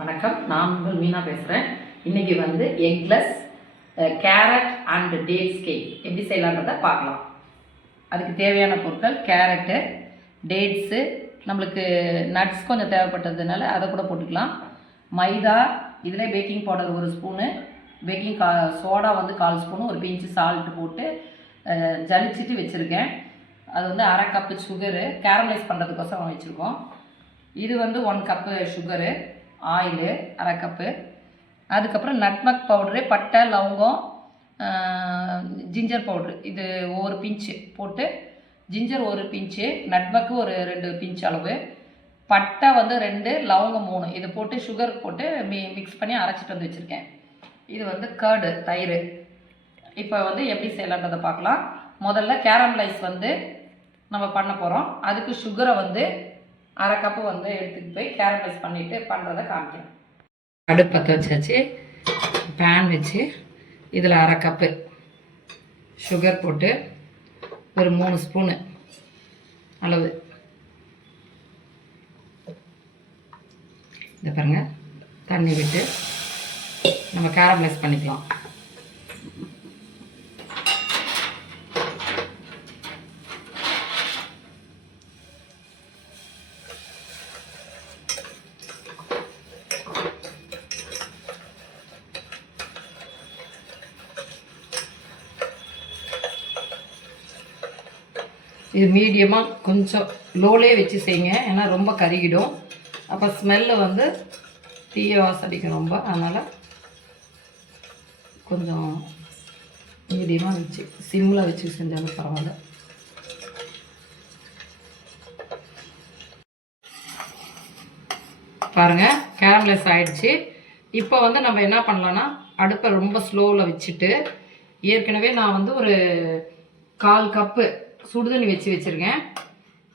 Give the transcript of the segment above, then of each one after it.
வணக்கம், நான் உங்கள் மீனா பேசுகிறேன். இன்றைக்கி வந்து eggless carat and dads cake எப்படி செய்யலான்றதை பார்க்கலாம். அதுக்கு தேவையான பொருட்கள் கேரட்டு, டேட்ஸு, நம்மளுக்கு நட்ஸ் கொஞ்சம் தேவைப்பட்டதுனால அதை கூட போட்டுக்கலாம். மைதா, இதில் baking powder 1 spoon, baking soda வந்து 1/4 ஸ்பூனு, ஒரு பிஞ்சு சால்ட்டு போட்டு ஜலிச்சிட்டு வச்சுருக்கேன். அது வந்து 1/2 கப்பு சுகரு கேரமலைஸ் பண்ணுறதுக்கோசரம் வச்சுருக்கோம். இது வந்து 1 கப்பு சுகரு, ஆயிலு 1/2 கப்பு, அதுக்கப்புறம் நட்மக் பவுட்ரு, பட்டை, லவங்கம், ஜிஞ்சர் பவுட்ரு, இது ஒரு பிஞ்சு போட்டு, ஜிஞ்சர் 1 பிஞ்சு, நட்மக்கு ஒரு 2 பிஞ்சு அளவு, பட்டை வந்து 2, லவங்கம் 3, இது போட்டு சுகர் போட்டு மிக்ஸ் பண்ணி அரைச்சிட்டு வந்து வச்சுருக்கேன். இது வந்து கர்டு, தயிர். இப்போ வந்து எப்படி செய்யலான்றதை பார்க்கலாம். முதல்ல கேரமலைஸ் வந்து நம்ம பண்ண போகிறோம். அதுக்கு சுகரை வந்து 1/2 கப்பு வந்து எடுத்துகிட்டு போய் கேரமலைஸ் பண்ணிவிட்டு பண்ணுறதை காமிக்கிறேன். அடுப்பு பற்ற வச்சாச்சு, பேன் வச்சு இதில் 1/2 கப்பு சுகர் போட்டு ஒரு 3 ஸ்பூனு அளவு, இதை பாருங்கள், தண்ணி விட்டு நம்ம கேரமலைஸ் பண்ணிக்கலாம். இது மீடியமாக கொஞ்சம் லோலே வச்சு செய்யுங்க, ஏன்னா ரொம்ப கருகிடும், அப்போ ஸ்மெல்லு வந்து தீய வாசடிக்கும் ரொம்ப. அதனால் கொஞ்சம் மீடியமாக வச்சு சிம்மில் வச்சு செஞ்சாலும் பரவாயில்ல. பாருங்கள், கேரமலைஸ் ஆகிடுச்சு. இப்போ வந்து நம்ம என்ன பண்ணலான்னா, அடுப்பை ரொம்ப ஸ்லோவில் வச்சுட்டு, ஏற்கனவே நான் வந்து ஒரு 1/4 கப்பு சுடுதண்ணி வச்சுருக்கேன்.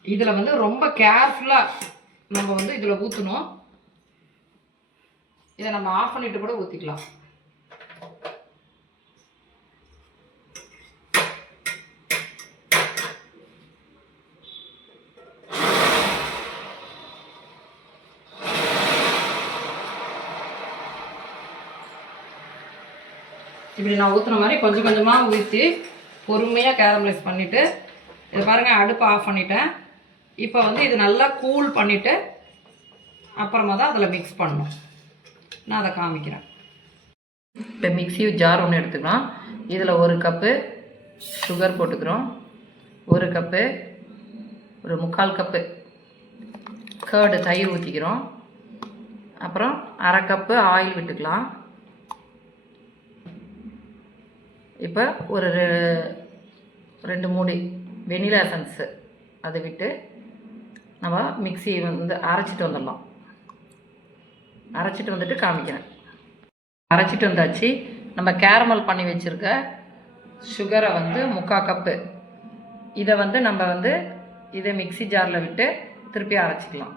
இதில் வந்து ரொம்ப கேர்ஃபுல்லாக நம்ம வந்து இதில் ஊற்றணும். இதை நம்ம ஆஃப் பண்ணிவிட்டு கூட ஊற்றிக்கலாம். இப்படி நான் ஊற்றுன மாதிரி கொஞ்சம் கொஞ்சமாக ஊற்றி பொறுமையாக கேரமலைஸ் பண்ணிவிட்டு, இதை பாருங்கள், அடுப்பை ஆஃப் பண்ணிட்டேன். இப்போ வந்து இது நல்லா கூல் பண்ணிவிட்டு அப்புறமா தான் அதில் மிக்ஸ் பண்ணணும். நான் அதை காமிக்கிறேன். இப்போ மிக்ஸி ஜார் ஒன்று எடுத்துக்கலாம். இதில் 1 கப்பு சுகர் போட்டுக்கிறோம், 1 கப்பு, ஒரு 3/4 கப்பு கர்டு தயிர் ஊற்றிக்கிறோம், அப்புறம் 1/2 கப்பு ஆயில் விட்டுக்கலாம். இப்போ ஒரு 2 மூடி வெனிலா எசன்ஸு அதை விட்டு நம்ம மிக்ஸி வந்து அரைச்சிட்டு வந்துடலாம். அரைச்சிட்டு வந்துட்டு காமிக்கிறேன். அரைச்சிட்டு வந்தாச்சு. நம்ம கேரமல் பண்ணி வச்சுருக்க சுகரை வந்து 3/4 கப்பு, இதை வந்து நம்ம வந்து இதை மிக்ஸி ஜாரில் விட்டு திருப்பி அரைச்சிக்கலாம்.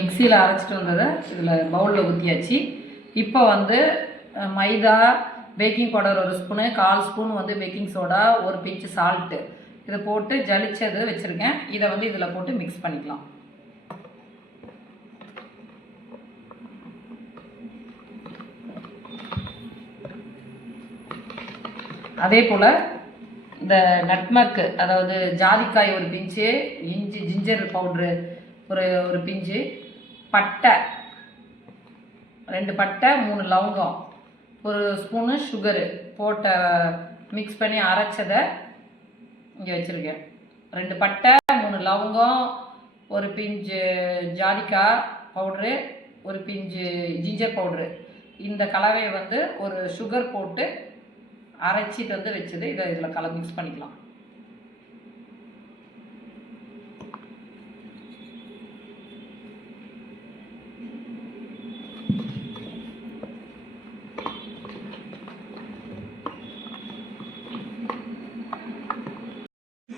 மிக்சியில் அரைச்சிட்டு வந்ததை இதில் பவுலில் ஊற்றியாச்சு. இப்போ வந்து மைதா, பேக்கிங் பவுடர் 1 ஸ்பூனு, 1/4 ஸ்பூன் வந்து பேக்கிங் சோடா, 1 பிஞ்சு சால்ட்டு, இதை போட்டு ஜலிச்சது வச்சுருக்கேன். இதை வந்து இதில் போட்டு மிக்ஸ் பண்ணிக்கலாம். அதே போல் இந்த நட்மக்கு, அதாவது ஜாதிக்காய் 1 பிஞ்சு, ஜிஞ்சர் பவுட்ரு ஒரு பிஞ்சு, பட்டை 2 பட்டை, 3 லவங்கம், 1 ஸ்பூனு சுகரு போட்ட மிக்ஸ் பண்ணி அரைச்சதை இங்கே வச்சுருக்கேன். 2 பட்டை, 3 லவங்கம், 1 பிஞ்சு ஜாதிக்காய் பவுட்ரு, 1 பிஞ்சு ஜிஞ்சர் பவுட்ரு, இந்த கலவையை வந்து ஒரு சுகர் போட்டு அரைச்சிட்டு வந்து வச்சது இதை இதில் மிக்ஸ் பண்ணிக்கலாம்.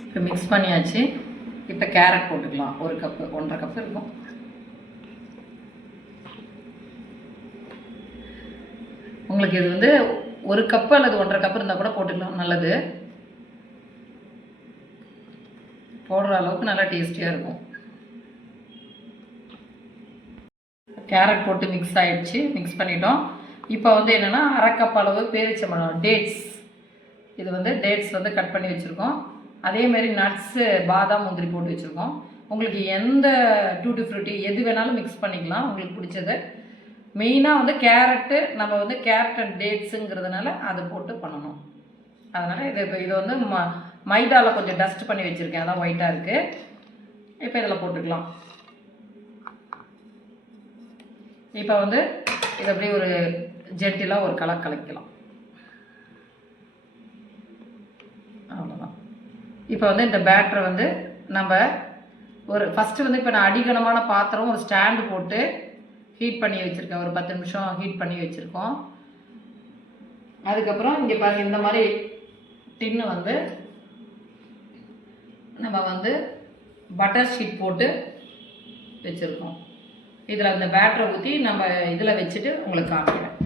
இப்போ மிக்ஸ் பண்ணியாச்சு. இப்போ கேரட் போட்டுக்கலாம். 1 கப்பு, 1/2 கப்பு இருக்கும். உங்களுக்கு இது வந்து 1 கப்பு அல்லது 1/2 கப்பு இருந்தால் கூட போட்டுக்கலாம், நல்லது. போடுற அளவுக்கு நல்லா டேஸ்டியாக இருக்கும். கேரட் போட்டு மிக்ஸ் ஆகிடுச்சு, மிக்ஸ் பண்ணிட்டோம். இப்போ வந்து என்னென்னா அரை கப் அளவு பேரிச்சம்பழம் டேட்ஸ், இது வந்து டேட்ஸ் வந்து கட் பண்ணி வச்சுருக்கோம். அதேமாரி நட்ஸு பாதாம் முந்திரி போட்டு வச்சுருக்கோம். உங்களுக்கு எந்த டூட்டி ஃப்ரூட்டி எது வேணாலும் மிக்ஸ் பண்ணிக்கலாம் உங்களுக்கு பிடிச்சது. மெயினாக வந்து கேரட்டு, நம்ம வந்து கேரட் அண்ட் டேட்ஸுங்கிறதுனால அதை போட்டு பண்ணணும். அதனால் இது வந்து மைதாவில் கொஞ்சம் டஸ்ட் பண்ணி வச்சுருக்கேன், அதான் ஒயிட்டாக இருக்குது. இப்போ இதில் போட்டுக்கலாம். இப்போ வந்து இதை அப்படியே ஒரு ஜென்டிலாக ஒரு கலக்கலாம். அவ்வளோதான். இப்போ வந்து இந்த பேட்டரை வந்து நம்ம ஒரு ஃபஸ்ட்டு வந்து இப்போ நான் அடிகனமான பாத்திரம் ஒரு ஸ்டாண்டு போட்டு ஹீட் பண்ணி வச்சுருக்கேன். ஒரு 10 நிமிஷம் ஹீட் பண்ணி வச்சுருக்கோம். அதுக்கப்புறம் இங்கே பாருங்கள், இந்த மாதிரி டின்னு வந்து நம்ம வந்து பட்டர் ஷீட் போட்டு வச்சுருக்கோம். இதில் அந்த பேட்டரை ஊற்றி நம்ம இதில் வச்சுட்டு உங்களுக்கு காமிக்கிறேன்.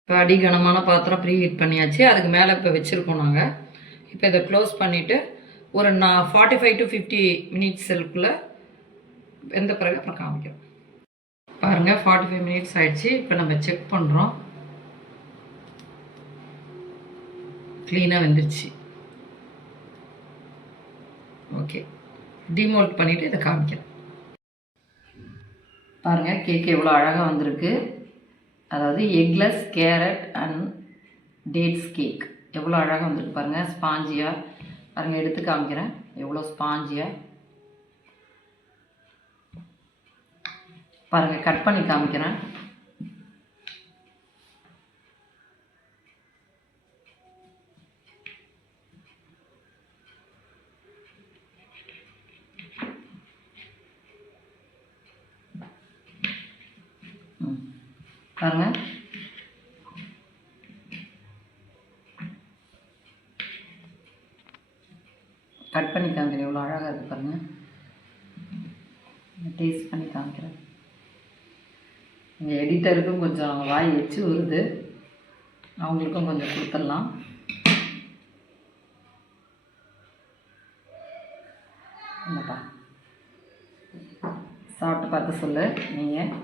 இப்போ அடிகனமான பாத்திரம் ப்ரீ ஹீட் பண்ணியாச்சு, அதுக்கு மேலே இப்போ வச்சுருக்கோம் நாங்கள். இப்போ இதை க்ளோஸ் பண்ணிவிட்டு ஒரு 45 to 50 மினிட்ஸுக்குள்ளே வெந்த பிறகு அப்புறம் காமிக்கிறோம். பாருங்கள் 45 மினிட்ஸ் ஆகிடுச்சு. இப்போ நம்ம செக் பண்ணுறோம். க்ளீனாக வெந்துருச்சு. ஓகே, டிமோல்ட் பண்ணிவிட்டு இதை காமிக்கிறேன். பாருங்கள் கேக் எவ்வளோ அழகாக வந்திருக்கு. அதாவது eggless carat and dads cake எவ்வளோ அழகாக வந்திருக்கு பாருங்கள். ஸ்பாஞ்சியாக பாருங்கள், எடுத்து காமிக்கிறேன் எவ்வளோ ஸ்பாஞ்சியாக. பாருங்கள் கட் பண்ணி காமிக்கிறேன். பாருங்கள் கட் பண்ணி காமிக்கிறேன் எவ்வளோ அழகாக இருக்குது பாருங்கள். டேஸ்ட் பண்ணி காமிக்கிறேன். எங்கள் எடிட்டருக்கும் கொஞ்சம் வாய் வச்சு வருது, அவங்களுக்கும் கொஞ்சம் கொடுத்துடலாம். என்னப்பா சாப்பிட்டு பார்த்து சொல்லு நீங்கள்.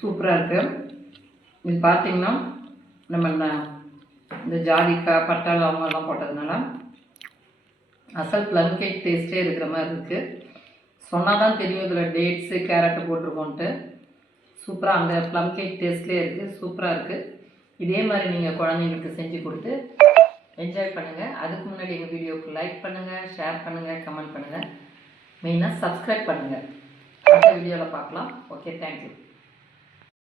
சூப்பராக இருக்குது. இது பார்த்திங்கன்னா நம்ம இந்த ஜாதிக்காய் பட்டை லவங்கெல்லாம் போட்டதுனால அசல் ப்ளம் கேக் டேஸ்ட்டே இருக்கிற மாதிரி இருக்குது. சொன்னால் தான் தெரியும் இதில் டேட்ஸு கேரட்டு போட்டிருக்கோன்ட்டு. சூப்பராக அந்த ப்ளம் கேக் டேஸ்ட்லேயே இருக்குது. சூப்பராக இருக்குது. இதே மாதிரி நீங்கள் குழந்தைங்களுக்கு செஞ்சு கொடுத்து என்ஜாய் பண்ணுங்கள். அதுக்கு முன்னாடி எங்கள் வீடியோவுக்கு லைக் பண்ணுங்கள், ஷேர் பண்ணுங்கள், கமெண்ட் பண்ணுங்கள். மெயினாக சப்ஸ்கிரைப் பண்ணுங்கள். அடுத்த வீடியோவில் பார்க்கலாம். Okay, thank you.